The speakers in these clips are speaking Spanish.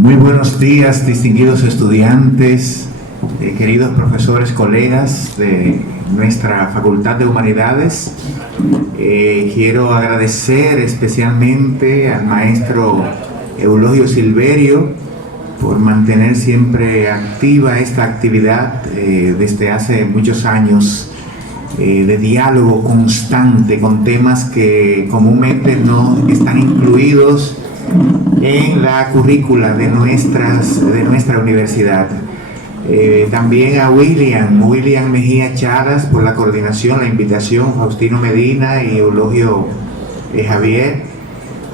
Muy buenos días, distinguidos estudiantes, queridos profesores, colegas de nuestra Facultad de Humanidades. Quiero agradecer especialmente al maestro Eulogio Silverio por mantener siempre activa esta actividad desde hace muchos años de diálogo constante con temas que comúnmente no están incluidos en la currícula de nuestra universidad. También a William Mejía Charas por la coordinación, la invitación, Faustino Medina y Eulogio Javier.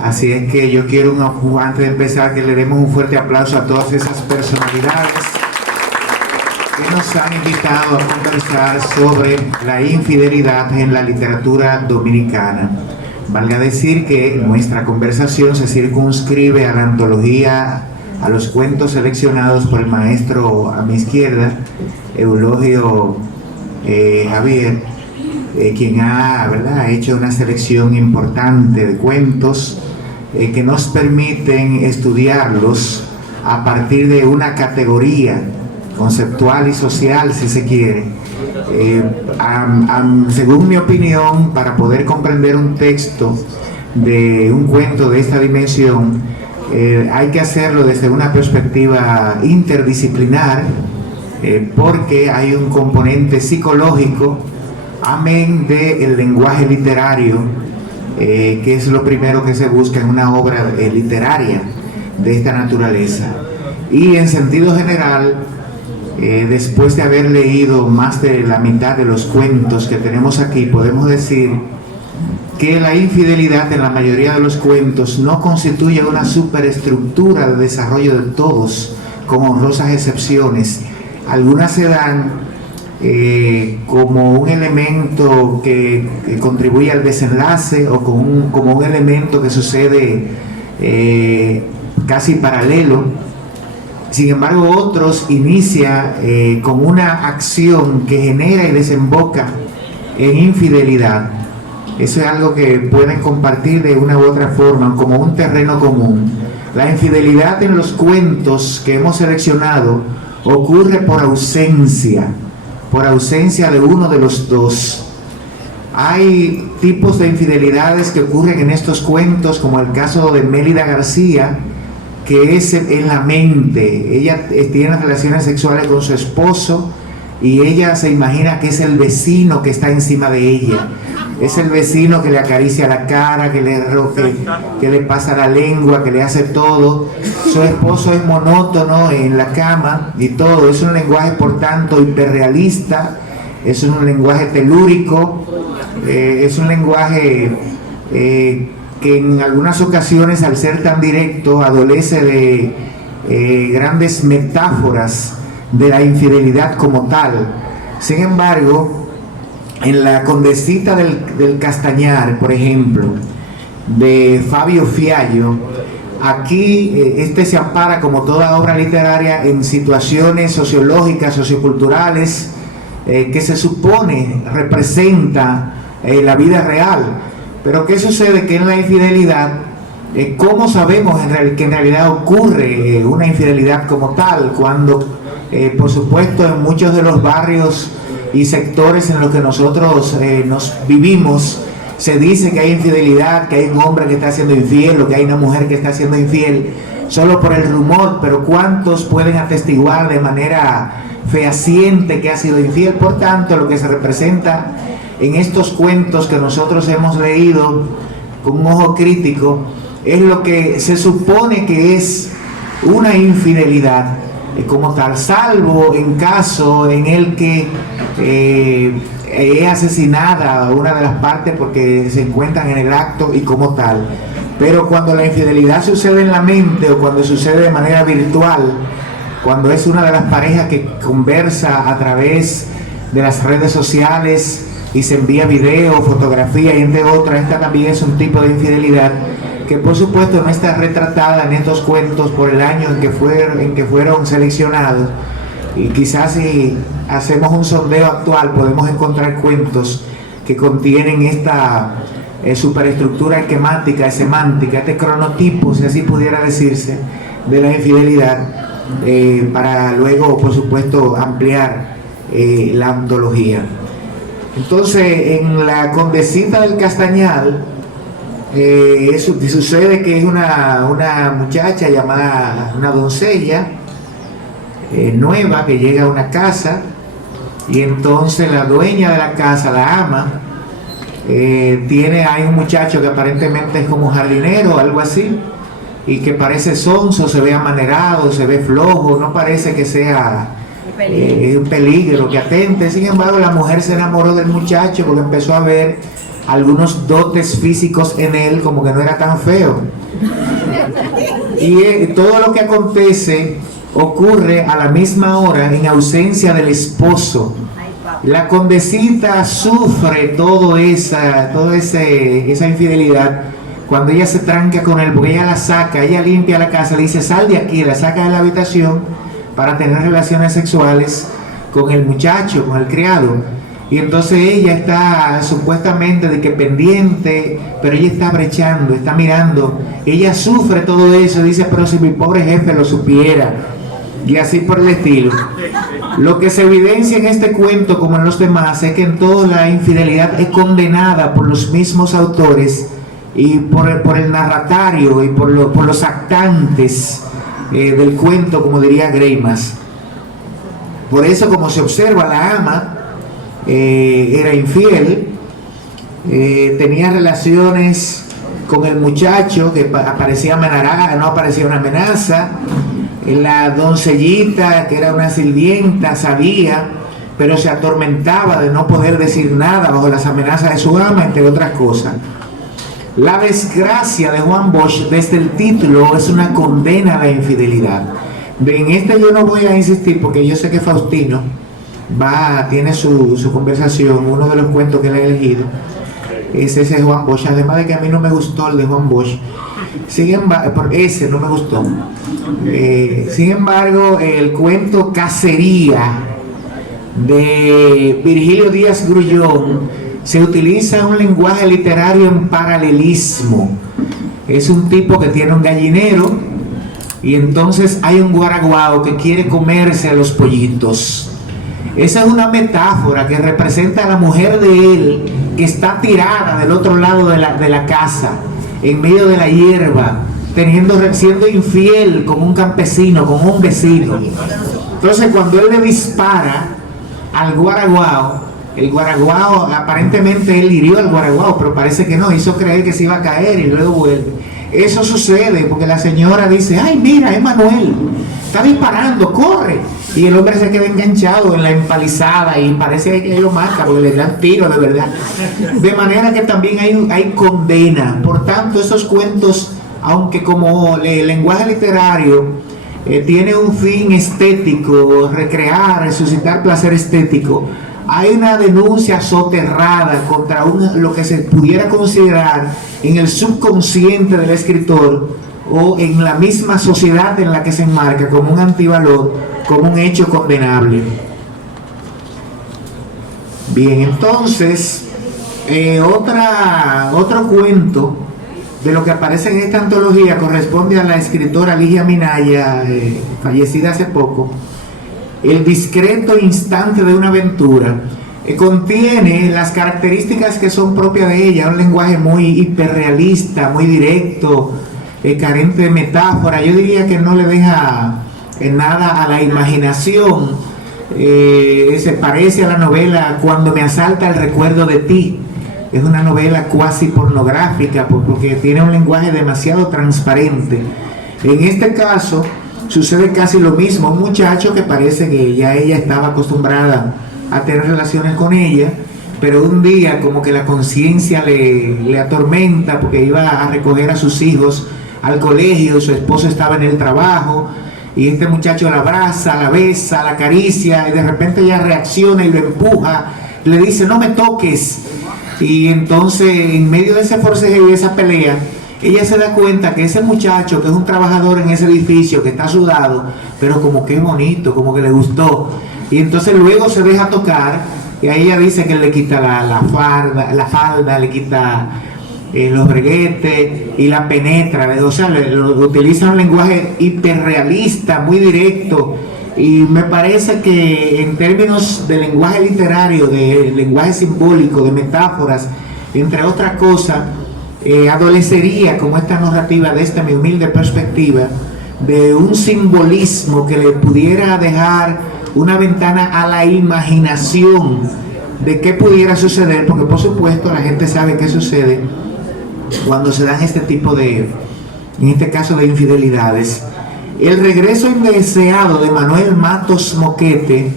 Así es que yo quiero, antes de empezar, que le demos un fuerte aplauso a todas esas personalidades que nos han invitado a conversar sobre la infidelidad en la literatura dominicana. Valga decir que nuestra conversación se circunscribe a la antología, a los cuentos seleccionados por el maestro a mi izquierda, Eulogio Javier, quien ha hecho una selección importante de cuentos que nos permiten estudiarlos a partir de una categoría conceptual y social, si se quiere. Según mi opinión, para poder comprender un texto de un cuento de esta dimensión, hay que hacerlo desde una perspectiva interdisciplinar, porque hay un componente psicológico, amén del lenguaje literario, que es lo primero que se busca en una obra literaria de esta naturaleza. Y en sentido general, después de haber leído más de la mitad de los cuentos que tenemos aquí, podemos decir que la infidelidad en la mayoría de los cuentos no constituye una superestructura de desarrollo de todos, con honrosas excepciones. Algunas se dan como un elemento que contribuye al desenlace, o como un elemento que sucede casi paralelo. Sin embargo, otros inicia con una acción que genera y desemboca en infidelidad. Eso es algo que pueden compartir de una u otra forma, como un terreno común. La infidelidad en los cuentos que hemos seleccionado ocurre por ausencia de uno de los dos. Hay tipos de infidelidades que ocurren en estos cuentos, como el caso de Mélida García, que es en la mente. Ella tiene relaciones sexuales con su esposo y ella se imagina que es el vecino que está encima de ella. Es el vecino que le acaricia la cara, que le pasa la lengua, que le hace todo. Su esposo es monótono en la cama y todo. Es un lenguaje, por tanto, hiperrealista. Es un lenguaje telúrico. Es un lenguaje que en algunas ocasiones, al ser tan directo, adolece de grandes metáforas de la infidelidad como tal. Sin embargo, en la Condesita del Castañar, por ejemplo, de Fabio Fiallo, aquí se ampara, como toda obra literaria, en situaciones sociológicas, socioculturales, que se supone representa la vida real. Pero ¿qué sucede? Que en la infidelidad, ¿cómo sabemos que en realidad ocurre una infidelidad como tal? Cuando, por supuesto, en muchos de los barrios y sectores en los que nosotros nos vivimos, se dice que hay infidelidad, que hay un hombre que está siendo infiel o que hay una mujer que está siendo infiel, solo por el rumor, pero ¿cuántos pueden atestiguar de manera fehaciente que ha sido infiel? Por tanto, lo que se representa en estos cuentos que nosotros hemos leído con un ojo crítico es lo que se supone que es una infidelidad como tal, salvo en caso en el que es asesinada una de las partes porque se encuentran en el acto y como tal. Pero cuando la infidelidad sucede en la mente o cuando sucede de manera virtual, cuando es una de las parejas que conversa a través de las redes sociales y se envía video, fotografía y entre otras, esta también es un tipo de infidelidad que por supuesto no está retratada en estos cuentos por el año en que fueron seleccionados, y quizás si hacemos un sondeo actual podemos encontrar cuentos que contienen esta superestructura esquemática, semántica, este cronotipo, si así pudiera decirse, de la infidelidad, para luego, por supuesto, ampliar la antología. Entonces, en La Condesita del Castañal, sucede que es una muchacha llamada, una doncella nueva, que llega a una casa, y entonces la dueña de la casa, la ama, hay un muchacho que aparentemente es como jardinero o algo así, y que parece sonso, se ve amanerado, se ve flojo, no parece que sea un peligro que atente. Sin embargo, la mujer se enamoró del muchacho porque empezó a ver algunos dotes físicos en él, como que no era tan feo. Y todo lo que acontece ocurre a la misma hora en ausencia del esposo. La condesita sufre esa infidelidad cuando ella se tranca con él, porque ella la saca, ella limpia la casa, le dice sal de aquí, la saca de la habitación para tener relaciones sexuales con el muchacho, con el criado. Y entonces ella está supuestamente de que pendiente, pero ella está brechando, está mirando, ella sufre todo eso, dice, pero si mi pobre jefe lo supiera, y así por el estilo. Lo que se evidencia en este cuento, como en los demás, es que en toda la infidelidad es condenada por los mismos autores y por el narratario y por los actantes del cuento, como diría Greimas. Por eso, como se observa, la ama era infiel, tenía relaciones con el muchacho que aparecía amenazada, no aparecía una amenaza. La doncellita, que era una sirvienta, sabía, pero se atormentaba de no poder decir nada bajo las amenazas de su ama, entre otras cosas. La desgracia de Juan Bosch, desde el título, es una condena a la infidelidad. En este yo no voy a insistir porque yo sé que Faustino tiene su conversación. Uno de los cuentos que le he elegido es ese de Juan Bosch, además de que a mí no me gustó el de Juan Bosch. Sin embargo, ese no me gustó. Sin embargo, el cuento Cacería de Virgilio Díaz Grullón se utiliza un lenguaje literario en paralelismo. Es un tipo que tiene un gallinero y entonces hay un guaraguao que quiere comerse a los pollitos. Esa es una metáfora que representa a la mujer de él, que está tirada del otro lado de la casa, en medio de la hierba, siendo infiel con un campesino, con un vecino. Entonces, cuando él le dispara al guaraguao, el guaraguao, aparentemente él hirió al guaraguao, pero parece que no, hizo creer que se iba a caer y luego vuelve. Eso sucede porque la señora dice, ay, mira, es Manuel, está disparando, corre. Y el hombre se queda enganchado en la empalizada y parece que lo mata porque le dan tiro de verdad. De manera que también hay condena. Por tanto, esos cuentos, aunque como el lenguaje literario tiene un fin estético, recrear, suscitar placer estético, hay una denuncia soterrada contra lo que se pudiera considerar en el subconsciente del escritor o en la misma sociedad en la que se enmarca como un antivalor, como un hecho condenable. Bien, entonces, otro cuento de lo que aparece en esta antología corresponde a la escritora Ligia Minaya, fallecida hace poco. El discreto instante de una aventura. Contiene las características que son propias de ella, un lenguaje muy hiperrealista, muy directo, carente de metáfora. Yo diría que no le deja nada a la imaginación. Se parece a la novela Cuando me asalta el recuerdo de ti. Es una novela cuasi pornográfica porque tiene un lenguaje demasiado transparente. En este caso sucede casi lo mismo. Un muchacho que parece que ya ella estaba acostumbrada a tener relaciones con ella, pero un día como que la conciencia le atormenta porque iba a recoger a sus hijos al colegio, su esposo estaba en el trabajo y este muchacho la abraza, la besa, la acaricia y de repente ella reacciona y lo empuja, le dice no me toques, y entonces en medio de ese forcejeo y esa pelea ella se da cuenta que ese muchacho, que es un trabajador en ese edificio, que está sudado, pero como que es bonito, como que le gustó, y entonces luego se deja tocar y a ella dice que le quita la falda, le quita los breguetes y la penetra, o sea, utiliza un lenguaje hiperrealista, muy directo, y me parece que en términos de lenguaje literario, de lenguaje simbólico, de metáforas, entre otras cosas, adolecería como esta narrativa desde mi humilde perspectiva de un simbolismo que le pudiera dejar una ventana a la imaginación de qué pudiera suceder, porque por supuesto la gente sabe qué sucede cuando se dan este tipo de, en este caso, de infidelidades. El regreso indeseado de Manuel Matos Moquete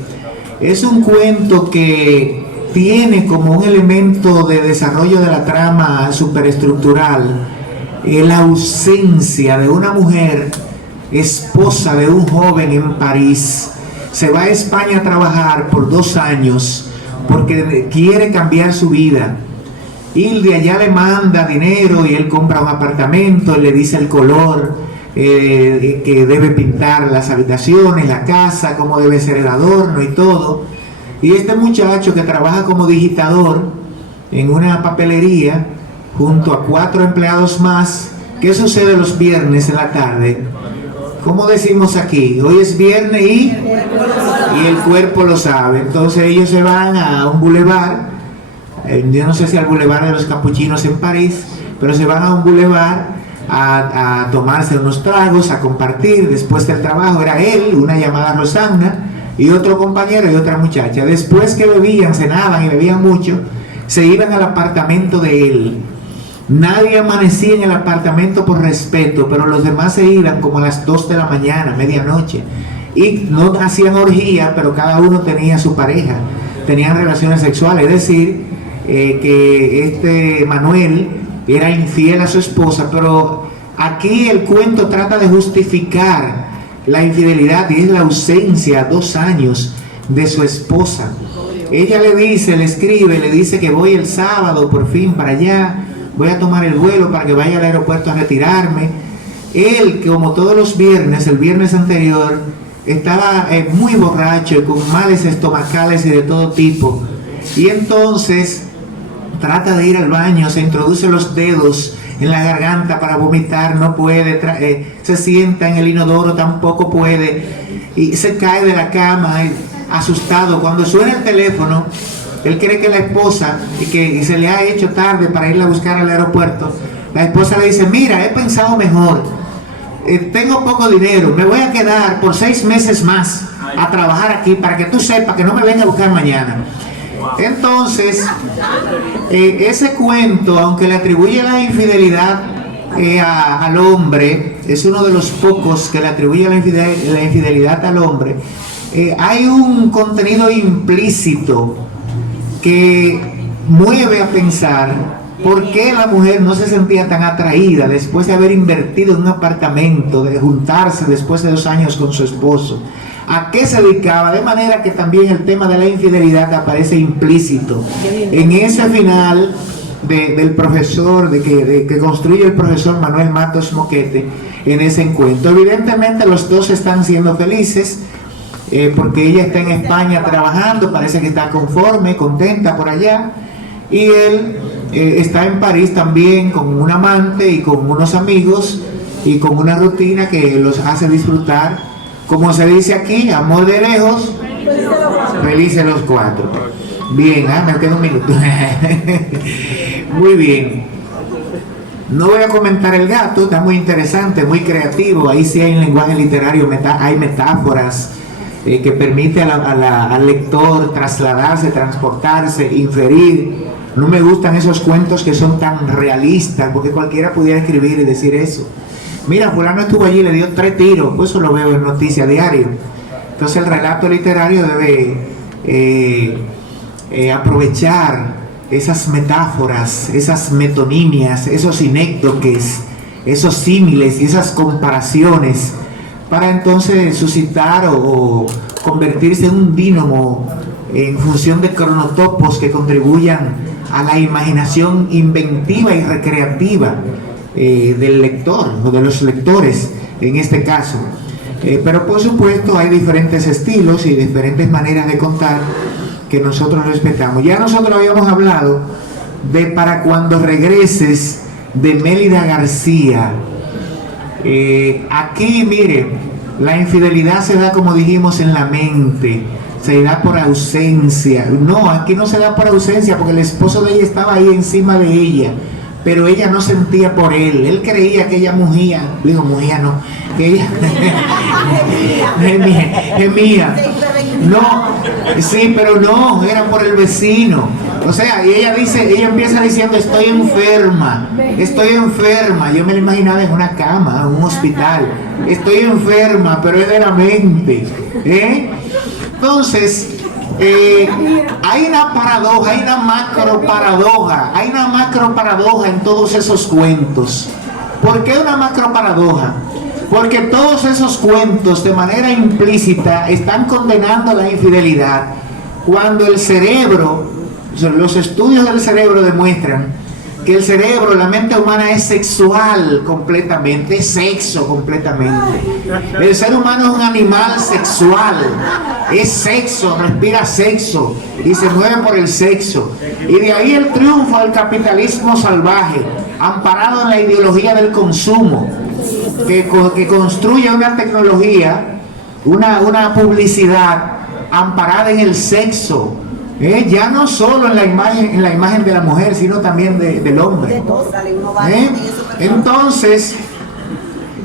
es un cuento que tiene como un elemento de desarrollo de la trama superestructural la ausencia de una mujer, esposa de un joven en París. Se va a España a trabajar por 2 años porque quiere cambiar su vida, y de allá le manda dinero y él compra un apartamento, le dice el color que debe pintar las habitaciones, la casa, cómo debe ser el adorno y todo. Y este muchacho, que trabaja como digitador en una papelería junto a 4 empleados más, ¿qué sucede los viernes en la tarde? ¿Cómo decimos aquí? Hoy es viernes y el cuerpo lo sabe. Entonces ellos se van a un bulevar, yo no sé si al bulevar de los Capuchinos en París, pero se van a un bulevar a tomarse unos tragos, a compartir después del trabajo. Era él, una llamada Rosana, y otro compañero y otra muchacha. Después que bebían, cenaban y bebían mucho, se iban al apartamento de él. Nadie amanecía en el apartamento por respeto, pero los demás se iban como a las 2 de la mañana, medianoche, y no hacían orgía, pero cada uno tenía su pareja, tenían relaciones sexuales. Es decir, que este Manuel era infiel a su esposa, pero aquí el cuento trata de justificar la infidelidad, y es la ausencia 2 años de su esposa. Ella le dice, le escribe, le dice que voy el sábado por fin para allá, voy a tomar el vuelo para que vaya al aeropuerto a retirarme. Él, como todos los viernes, el viernes anterior, estaba muy borracho y con males estomacales y de todo tipo, y entonces trata de ir al baño, se introduce los dedos en la garganta para vomitar, no puede, se sienta en el inodoro, tampoco puede, y se cae de la cama asustado. Cuando suena el teléfono, él cree que la esposa, y se le ha hecho tarde para irla a buscar al aeropuerto, la esposa le dice: mira, he pensado mejor, tengo poco dinero, me voy a quedar por 6 meses más a trabajar aquí para que tú sepas que no me venga a buscar mañana. Entonces, ese cuento, aunque le atribuye la infidelidad al hombre, es uno de los pocos que le atribuye la infidelidad al hombre, hay un contenido implícito que mueve a pensar por qué la mujer no se sentía tan atraída después de haber invertido en un apartamento, de juntarse después de 2 años con su esposo. ¿A qué se dedicaba? De manera que también el tema de la infidelidad aparece implícito en ese final del profesor, que construye el profesor Manuel Matos Moquete en ese encuentro. Evidentemente los dos están siendo felices, porque ella está en España trabajando, parece que está conforme, contenta por allá, y él está en París también con un amante y con unos amigos y con una rutina que los hace disfrutar. Como se dice aquí, amor de lejos, felices los 4. Bien, me queda un minuto. Muy bien. No voy a comentar el gato, está muy interesante, muy creativo. Ahí sí hay un lenguaje literario, hay metáforas que permite al lector trasladarse, transportarse, inferir. No me gustan esos cuentos que son tan realistas, porque cualquiera pudiera escribir y decir eso. Mira, fulano estuvo allí y le dio 3 tiros, pues eso lo veo en Noticia Diario. Entonces el relato literario debe aprovechar esas metáforas, esas metonimias, esos sinécdoques, esos símiles y esas comparaciones, para entonces suscitar o convertirse en un dínamo en función de cronotopos que contribuyan a la imaginación inventiva y recreativa del lector o de los lectores en este caso. Pero por supuesto hay diferentes estilos y diferentes maneras de contar que nosotros respetamos. Ya nosotros habíamos hablado de Para cuando regreses, de Mélida García. Aquí, mire, la infidelidad se da, como dijimos, en la mente, se da por ausencia. No, aquí no se da por ausencia, porque el esposo de ella estaba ahí encima de ella, pero ella no sentía por él. Él creía que ella mugía, digo mugía no, que ella gemía. No, sí, pero no, era por el vecino. O sea, y ella empieza diciendo, estoy enferma. Yo me la imaginaba en una cama, en un hospital. Estoy enferma, pero es de la mente. Entonces, hay una paradoja, hay una macro paradoja en todos esos cuentos. ¿Por qué una macro paradoja? Porque todos esos cuentos de manera implícita están condenando la infidelidad, cuando el cerebro, los estudios del cerebro demuestran que el cerebro, la mente humana es sexual completamente, es sexo completamente. El ser humano es un animal sexual, es sexo, respira sexo y se mueve por el sexo. Y de ahí el triunfo del capitalismo salvaje, amparado en la ideología del consumo, que construye una tecnología, una publicidad amparada en el sexo. Ya no solo en la imagen de la mujer, sino también del hombre. Entonces,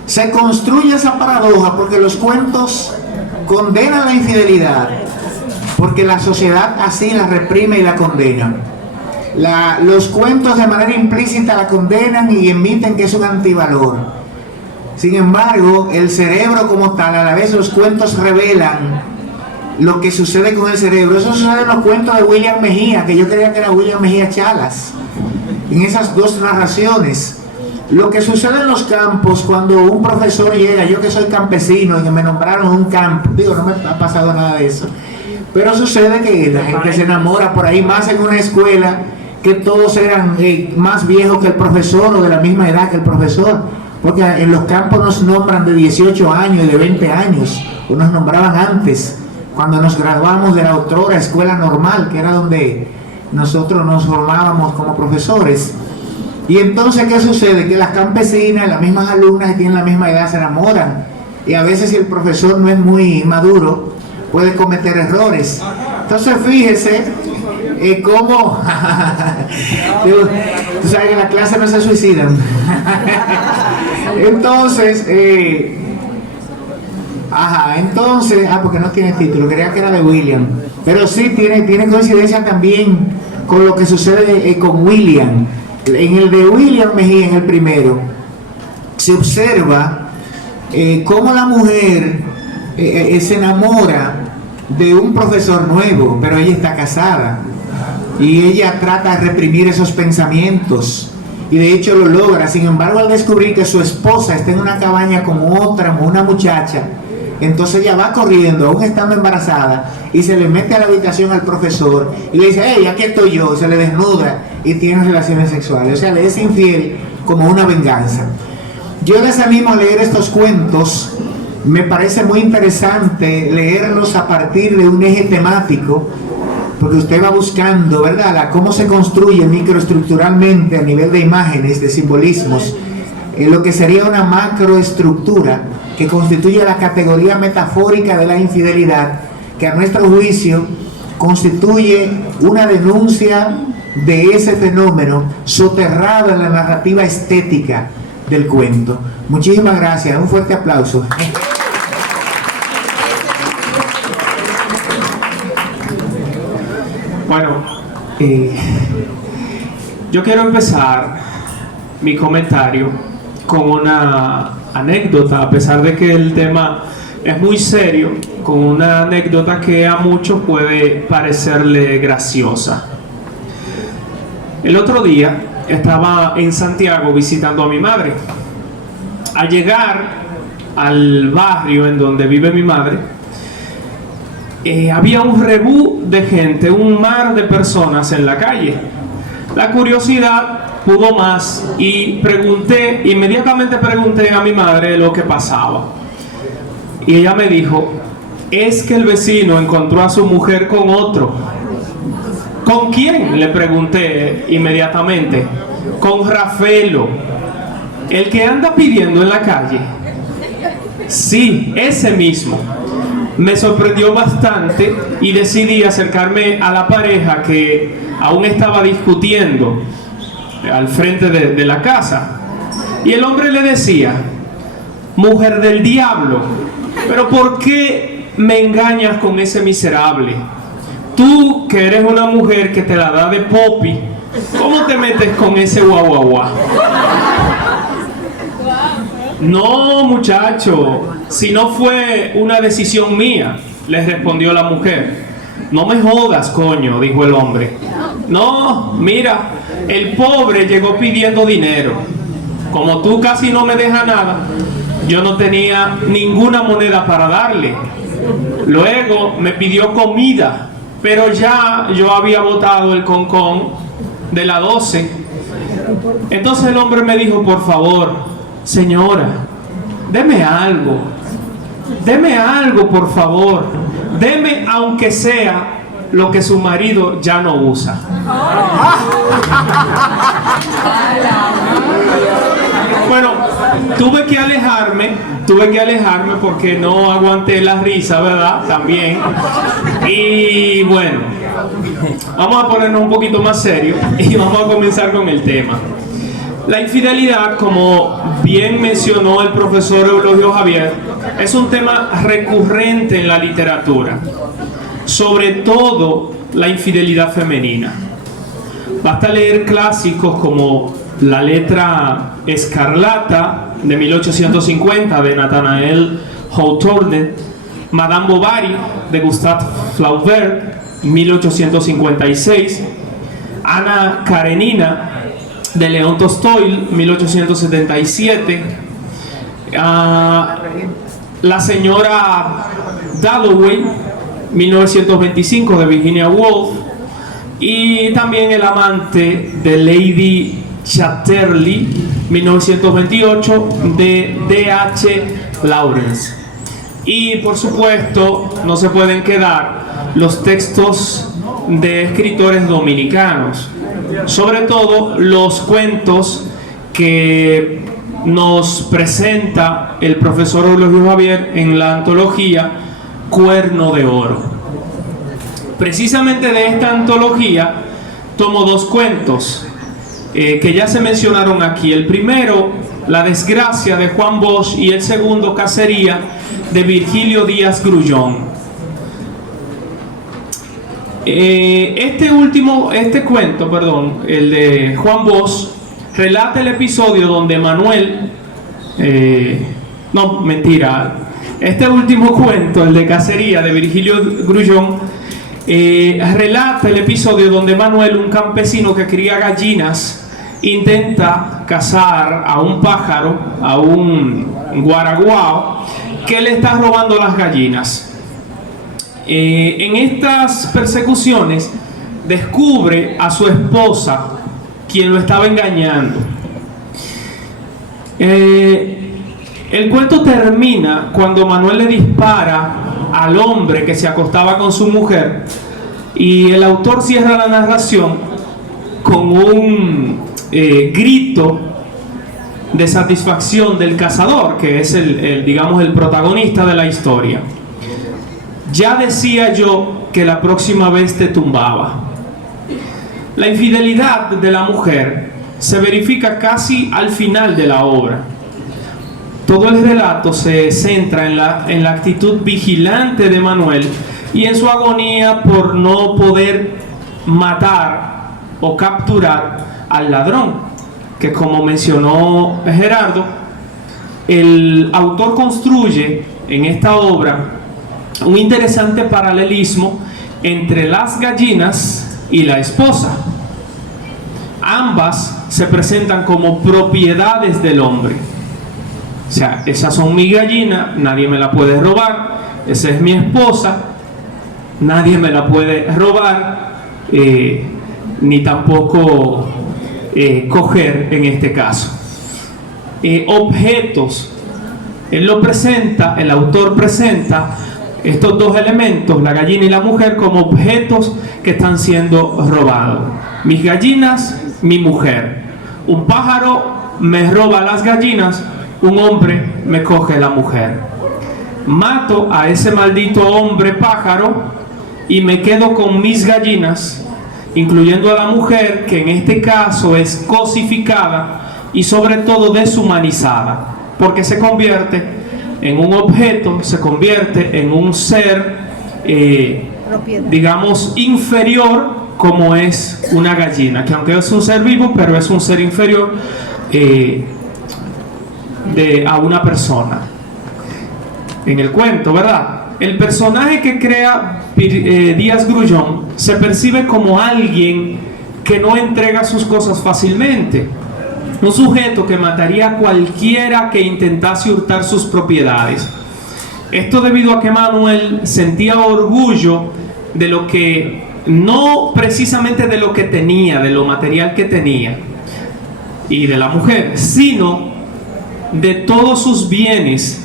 se construye esa paradoja porque los cuentos condenan la infidelidad, porque la sociedad así la reprime y la condena. Los cuentos de manera implícita la condenan y emiten que es un antivalor. Sin embargo, el cerebro como tal, a la vez los cuentos revelan lo que sucede con el cerebro. Eso sucede en los cuentos de William Mejía, que yo creía que era William Mejía Chalas, en esas dos narraciones. Lo que sucede en los campos cuando un profesor llega, yo que soy campesino y que me nombraron un campo, digo, no me ha pasado nada de eso, pero sucede que la gente se enamora por ahí, más en una escuela que todos eran más viejos que el profesor o de la misma edad que el profesor, porque en los campos nos nombran de 18 años y de 20 años, o nos nombraban antes, cuando nos graduamos de la otrora escuela normal, que era donde nosotros nos formábamos como profesores. Y entonces, ¿qué sucede? Que las campesinas, las mismas alumnas que tienen la misma edad, se enamoran. Y a veces, si el profesor no es muy maduro, puede cometer errores. Entonces, fíjese cómo... Tú sabes que en la clase no se suicidan. Entonces... porque no tiene título, creía que era de William, pero sí tiene coincidencia también con lo que sucede con William. En el de William Mejía, en el primero, se observa cómo la mujer se enamora de un profesor nuevo, pero ella está casada y ella trata de reprimir esos pensamientos y de hecho lo logra. Sin embargo, al descubrir que su esposa está en una cabaña con una muchacha, entonces ella va corriendo, aún estando embarazada, y se le mete a la habitación al profesor y le dice, hey, aquí estoy yo, se le desnuda y tiene relaciones sexuales. O sea, le es infiel como una venganza. Yo les animo a leer estos cuentos. Me parece muy interesante leerlos a partir de un eje temático, porque usted va buscando, ¿verdad?, cómo se construye microestructuralmente a nivel de imágenes, de simbolismos, lo que sería una macroestructura que constituye la categoría metafórica de la infidelidad, que a nuestro juicio constituye una denuncia de ese fenómeno soterrado en la narrativa estética del cuento. Muchísimas gracias, un fuerte aplauso. Bueno, yo quiero empezar mi comentario con una anécdota, a pesar de que el tema es muy serio, con una anécdota que a muchos puede parecerle graciosa. El otro día estaba en Santiago visitando a mi madre. Al llegar al barrio en donde vive mi madre, había un rebú de gente, un mar de personas en la calle. La curiosidad pudo más y inmediatamente pregunté a mi madre lo que pasaba. Y ella me dijo, es que el vecino encontró a su mujer con otro. ¿Con quién?, le pregunté inmediatamente. con Rafelo, el que anda pidiendo en la calle. Sí, ese mismo. Me sorprendió bastante y decidí acercarme a la pareja que aún estaba discutiendo al frente de la casa. Y el hombre le decía: mujer del diablo, ¿pero por qué me engañas con ese miserable? Tú, que eres una mujer que te la da de popi, ¿cómo te metes con ese guaguaguá? No, muchacho, si no fue una decisión mía, le respondió la mujer. No me jodas, coño, dijo el hombre. No, mira, el pobre llegó pidiendo dinero. Como tú casi no me dejas nada, yo no tenía ninguna moneda para darle. Luego me pidió comida, pero ya yo había botado el concón de la 12. Entonces el hombre me dijo: por favor, señora, deme algo, por favor, deme aunque sea lo que su marido ya no usa. Bueno, tuve que alejarme porque no aguanté la risa, ¿verdad? También. Y bueno, vamos a ponernos un poquito más serios y vamos a comenzar con el tema. La infidelidad, como bien mencionó el profesor Eulogio Javier, es un tema recurrente en la literatura, sobre todo la infidelidad femenina. Basta leer clásicos como La letra escarlata de 1850 de Nathanael Hawthorne, Madame Bovary de Gustave Flaubert 1856, Ana Karenina de León Tolstoy 1877, La señora Dalloway 1925 de Virginia Woolf, y también El amante de Lady Chatterley 1928 de D.H. Lawrence. Y por supuesto no se pueden quedar los textos de escritores dominicanos, sobre todo los cuentos que nos presenta el profesor Eulogio Javier en la antología Cuerno de Oro. Precisamente de esta antología tomo dos cuentos que ya se mencionaron aquí. El primero, La desgracia, de Juan Bosch, y el segundo, Cacería, de Virgilio Díaz Grullón. Este cuento, el de Juan Bosch, relata el episodio donde Manuel, este último cuento, el de Cacería, de Virgilio Grullón, relata el episodio donde Manuel, un campesino que cría gallinas, intenta cazar a un pájaro, a un guaraguao, que le está robando las gallinas. En estas persecuciones descubre a su esposa, quien lo estaba engañando. El cuento termina cuando Manuel le dispara al hombre que se acostaba con su mujer, y el autor cierra la narración con un grito de satisfacción del cazador, que es el protagonista de la historia. Ya decía yo que la próxima vez te tumbaba. La infidelidad de la mujer se verifica casi al final de la obra. Todo el relato se centra en la actitud vigilante de Manuel y en su agonía por no poder matar o capturar al ladrón, que, como mencionó Gerardo, el autor construye en esta obra un interesante paralelismo entre las gallinas y la esposa. Ambas se presentan como propiedades del hombre. O sea, esas son mis gallinas, nadie me la puede robar. Esa es mi esposa, nadie me la puede robar, ni tampoco coger en este caso. Objetos. El autor presenta estos dos elementos, la gallina y la mujer, como objetos que están siendo robados. Mis gallinas, mi mujer. un pájaro me roba las gallinas, un hombre me coge la mujer. Mato a ese maldito hombre pájaro y me quedo con mis gallinas, incluyendo a la mujer, que en este caso es cosificada y sobre todo deshumanizada, porque se convierte en un objeto, se convierte en un ser, digamos, inferior, como es una gallina, que aunque es un ser vivo, pero es un ser inferior a una persona. En el cuento, ¿verdad? El personaje que crea Díaz Grullón se percibe como alguien que no entrega sus cosas fácilmente. Un sujeto que mataría a cualquiera que intentase hurtar sus propiedades. Esto debido a que Manuel sentía orgullo de lo que, no precisamente de lo que tenía, de lo material que tenía y de la mujer, sino de todos sus bienes,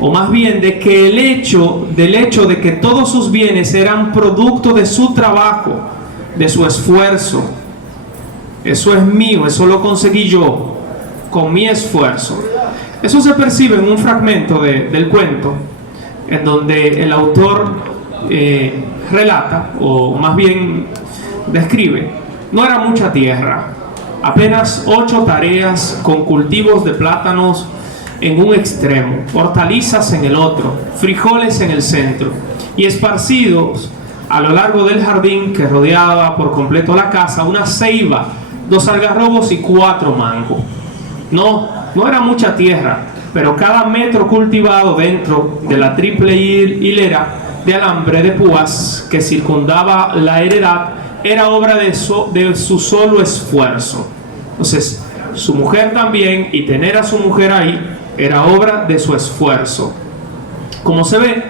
o más bien del hecho de que todos sus bienes eran producto de su trabajo, de su esfuerzo. Eso es mío, eso lo conseguí yo, con mi esfuerzo. Eso se percibe en un fragmento del cuento, en donde el autor relata, o más bien describe, no era mucha tierra, apenas 8 tareas con cultivos de plátanos en un extremo, hortalizas en el otro, frijoles en el centro, y esparcidos a lo largo del jardín que rodeaba por completo la casa, una ceiba, 2 algarrobos y 4 mangos. No era mucha tierra, pero cada metro cultivado dentro de la triple hilera de alambre de púas que circundaba la heredad era obra de su solo esfuerzo. Entonces, su mujer también, y tener a su mujer ahí, era obra de su esfuerzo. Como se ve,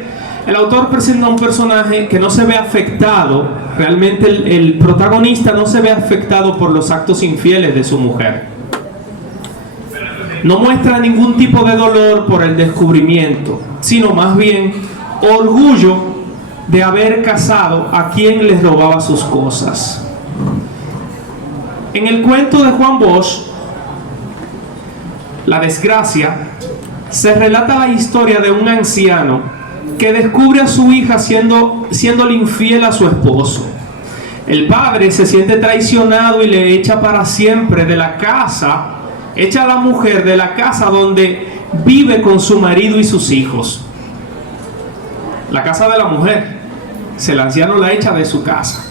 el autor presenta un personaje que no se ve afectado, realmente el protagonista no se ve afectado por los actos infieles de su mujer. No muestra ningún tipo de dolor por el descubrimiento, sino más bien orgullo de haber casado a quien les robaba sus cosas. En el cuento de Juan Bosch, La desgracia, se relata la historia de un anciano que descubre a su hija siéndole infiel a su esposo. El padre se siente traicionado y le echa para siempre de la casa, echa a la mujer de la casa donde vive con su marido y sus hijos. La casa de la mujer. El anciano la echa de su casa.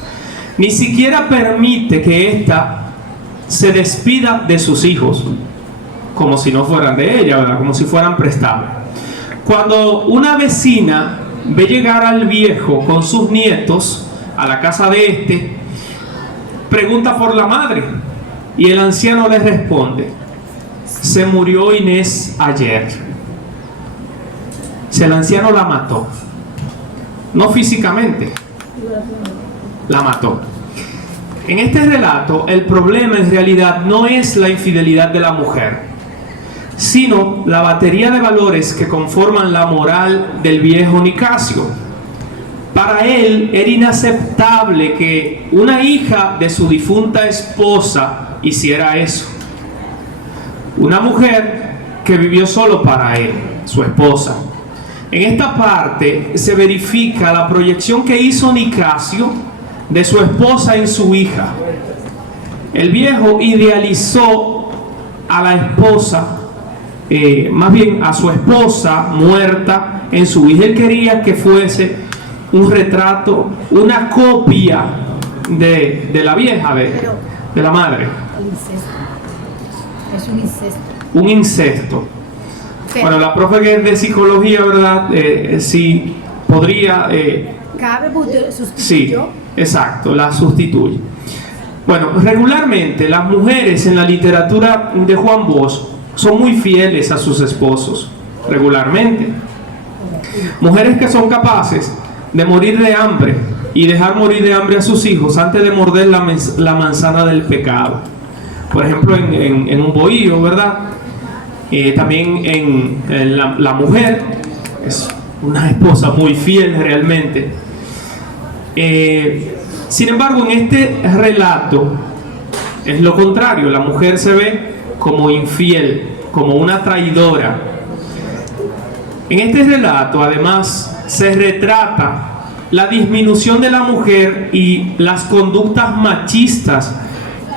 Ni siquiera permite que ésta se despida de sus hijos, como si no fueran de ella, ¿verdad? Como si fueran prestados. Cuando una vecina ve llegar al viejo con sus nietos a la casa de este, pregunta por la madre, y el anciano le responde: se murió Inés ayer. El anciano la mató, no físicamente, la mató. En este relato, el problema en realidad no es la infidelidad de la mujer, sino la batería de valores que conforman la moral del viejo Nicasio. Para él era inaceptable que una hija de su difunta esposa hiciera eso. Una mujer que vivió solo para él, su esposa. En esta parte se verifica la proyección que hizo Nicasio de su esposa en su hija. El viejo idealizó a la esposa, más bien a su esposa muerta en su hija. Él quería que fuese un retrato, una copia de la vieja, de la madre. El incesto. Es un incesto. Un incesto. Pero, bueno, la profe que es de psicología, ¿verdad? Sí podría... ¿cabe sustituyó? Sí, exacto, la sustituye. Bueno, regularmente las mujeres en la literatura de Juan Bosch son muy fieles a sus esposos, regularmente. Mujeres que son capaces de morir de hambre y dejar morir de hambre a sus hijos antes de morder la manzana del pecado. Por ejemplo, en un bohío, ¿verdad? También en la mujer es una esposa muy fiel realmente. Sin embargo, en este relato es lo contrario, la mujer se ve como infiel, como una traidora. En este relato, además, se retrata la disminución de la mujer y las conductas machistas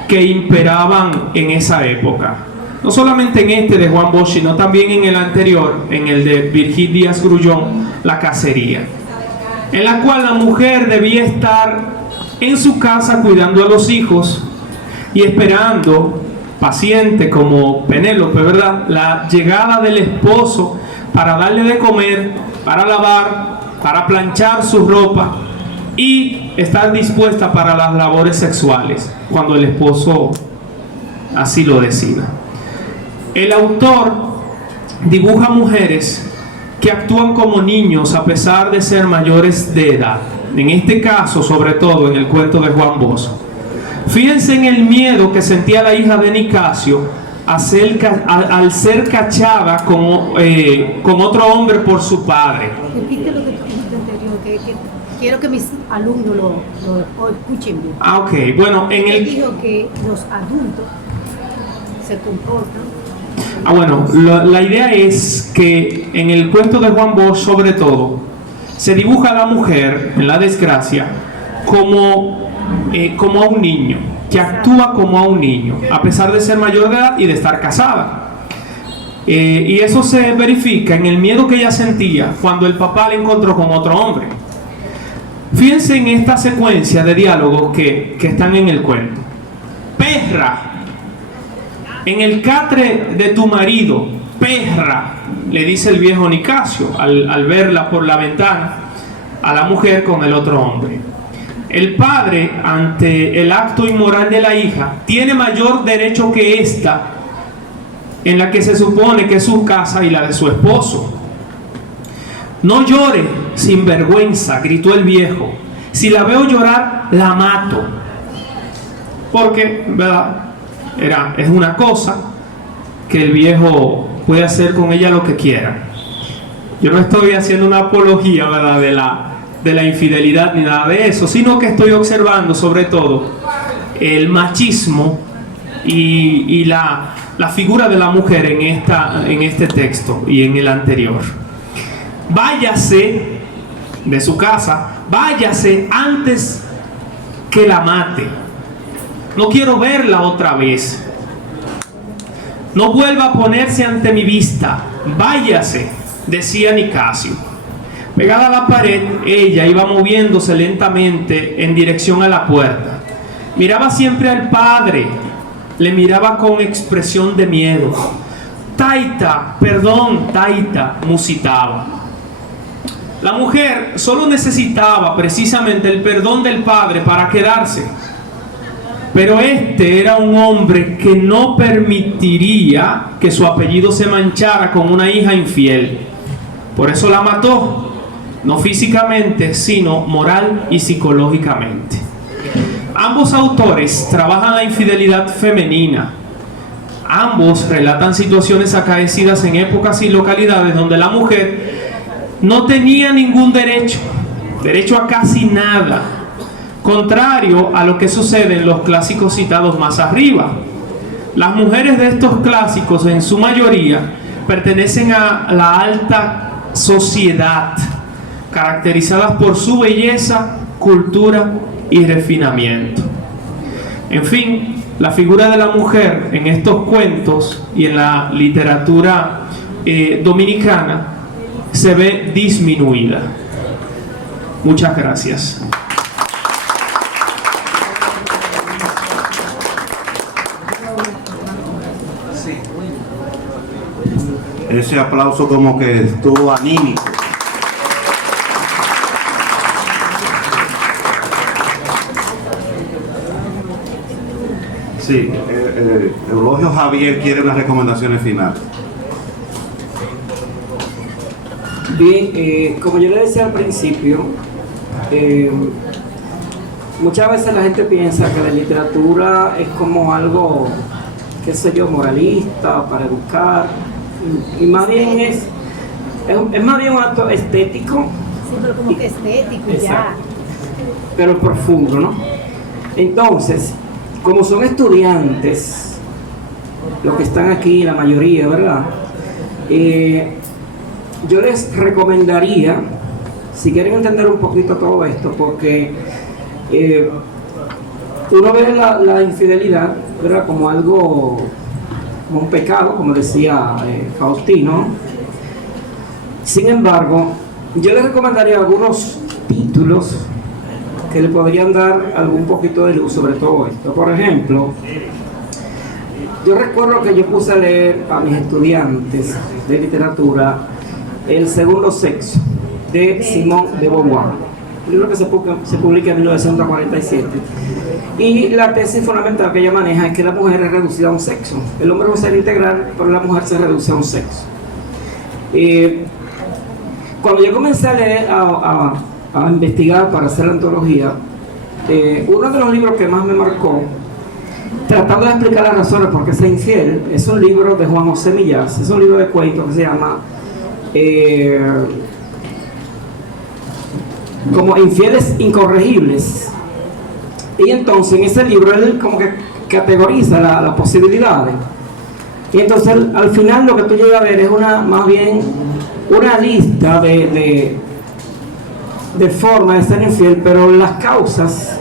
que imperaban en esa época. No solamente en este de Juan Bosch, sino también en el anterior, en el de Virgil Díaz Grullón, La cacería, en la cual la mujer debía estar en su casa cuidando a los hijos y esperando, paciente como Penélope, ¿verdad?, la llegada del esposo para darle de comer, para lavar, para planchar su ropa y estar dispuesta para las labores sexuales cuando el esposo así lo decida. El autor dibuja mujeres que actúan como niños a pesar de ser mayores de edad. En este caso, sobre todo en el cuento de Juan Bosch. Fíjense en el miedo que sentía la hija de Nicasio al ser cachada con otro hombre por su padre. Repite lo que tú dijiste anterior, que quiero que mis alumnos lo escuchen bien. Ok, bueno, Él dijo que los adultos se comportan. Bueno, la idea es que en el cuento de Juan Bosch, sobre todo, se dibuja a la mujer en la desgracia como a un niño, que actúa como a un niño, a pesar de ser mayor de edad y de estar casada. Y eso se verifica en el miedo que ella sentía cuando el papá la encontró con otro hombre. Fíjense en esta secuencia de diálogos que están en el cuento. Perra, en el catre de tu marido, perra, le dice el viejo Nicasio al verla por la ventana a la mujer con el otro hombre. El padre, ante el acto inmoral de la hija, tiene mayor derecho que esta, en la que se supone que es su casa y la de su esposo. No llore, sinvergüenza, gritó el viejo. Si la veo llorar, la mato. Porque, ¿verdad?, es una cosa que el viejo puede hacer con ella lo que quiera. Yo no estoy haciendo una apología, ¿verdad?, de la infidelidad ni nada de eso, sino que estoy observando sobre todo el machismo y la figura de la mujer en este texto y en el anterior. Váyase de su casa, váyase antes que la mate. No quiero verla otra vez. No vuelva a ponerse ante mi vista. Váyase, decía Nicasio. Pegada a la pared, ella iba moviéndose lentamente en dirección a la puerta. Miraba siempre al padre. Le miraba con expresión de miedo. Taita, perdón, Taita, musitaba. La mujer solo necesitaba precisamente el perdón del padre para quedarse. Pero este era un hombre que no permitiría que su apellido se manchara con una hija infiel. Por eso la mató, no físicamente, sino moral y psicológicamente. Ambos autores trabajan la infidelidad femenina. Ambos relatan situaciones acaecidas en épocas y localidades donde la mujer no tenía ningún derecho a casi nada, contrario a lo que sucede en los clásicos citados más arriba. Las mujeres de estos clásicos, en su mayoría, pertenecen a la alta sociedad, caracterizadas por su belleza, cultura y refinamiento. En fin, la figura de la mujer en estos cuentos y en la literatura dominicana se ve disminuida. Muchas gracias. Ese aplauso como que estuvo anímico. Sí, Eulogio Javier quiere unas recomendaciones finales. Bien, como yo le decía al principio, muchas veces la gente piensa que la literatura es como algo, qué sé yo, moralista, para educar, y más bien es más bien un acto estético. Sí, pero como que estético, Exacto. ya. Pero profundo, ¿no? Entonces, como son estudiantes, los que están aquí, la mayoría, ¿verdad? Yo les recomendaría, si quieren entender un poquito todo esto, porque uno ve la infidelidad, ¿verdad?, como algo, como un pecado, como decía Faustino. Sin embargo, yo les recomendaría algunos títulos que le podrían dar algún poquito de luz sobre todo esto. Por ejemplo, yo recuerdo que yo puse a leer a mis estudiantes de literatura El segundo sexo, de Simone de Beauvoir, un libro que se publica en 1947. Y la tesis fundamental que ella maneja es que la mujer es reducida a un sexo. El hombre es un ser integral, pero la mujer se reduce a un sexo. Cuando yo comencé a leer, a investigar para hacer la antología, uno de los libros que más me marcó, tratando de explicar las razones por qué soy infiel, es un libro de Juan José Millás, es un libro de cuentos que se llama como Infieles Incorregibles. Y entonces en ese libro él como que categoriza las posibilidades. Y entonces al final lo que tú llegas a ver es más bien una lista de formas de ser infiel, pero las causas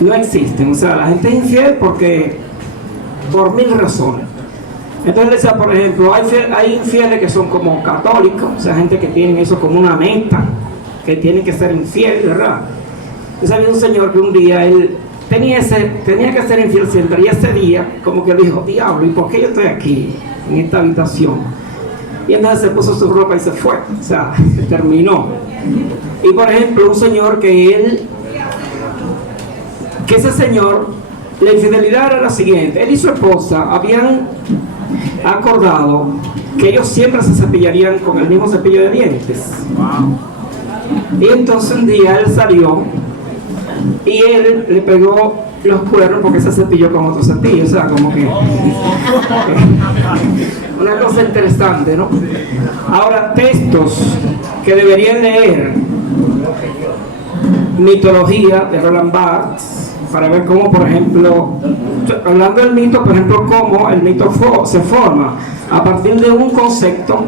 no existen. O sea, la gente es infiel por 1000 razones. Entonces decía, por ejemplo, hay infieles que son como católicos, o sea, gente que tienen eso como una meta, que tienen que ser infiel, ¿verdad? Entonces había un señor que un día él tenía que ser infiel siempre, y ese día como que dijo, diablo, ¿y por qué yo estoy aquí, en esta habitación? Y entonces se puso su ropa y se fue, o sea, se terminó. Y por ejemplo, un señor que ese señor, la infidelidad era la siguiente: él y su esposa habían acordado que ellos siempre se cepillarían con el mismo cepillo de dientes. Y entonces un día él salió y él le pegó los cuernos porque se cepilló con otro cepillo, o sea, como que una cosa interesante, ¿no? Ahora, textos que deberían leer: Mitología de Roland Barthes, para ver cómo, por ejemplo, hablando del mito, por ejemplo, cómo el mito se forma a partir de un concepto.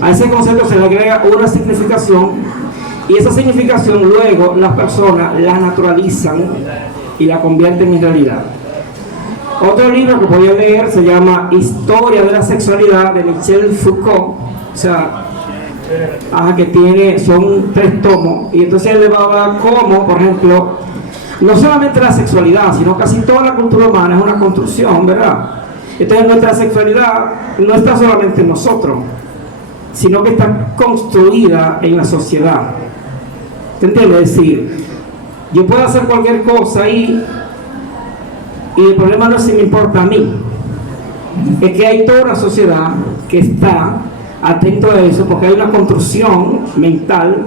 A ese concepto se le agrega una significación, y esa significación luego las personas la naturalizan y la convierten en realidad. Otro libro que podía leer se llama Historia de la Sexualidad, de Michel Foucault, o sea, que son 3 tomos, y entonces él le va a hablar cómo, por ejemplo, no solamente la sexualidad, sino casi toda la cultura humana es una construcción, ¿verdad? Entonces nuestra sexualidad no está solamente en nosotros, sino que está construida en la sociedad. ¿Te entiendes? Es decir, yo puedo hacer cualquier cosa y el problema no es si me importa a mí, es que hay toda una sociedad que está atento a eso, porque hay una construcción mental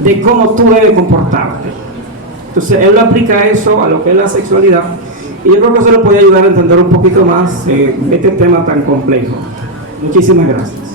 de cómo tú debes comportarte. Entonces él aplica eso a lo que es la sexualidad, y yo creo que eso le puede ayudar a entender un poquito más este tema tan complejo. Muchísimas gracias.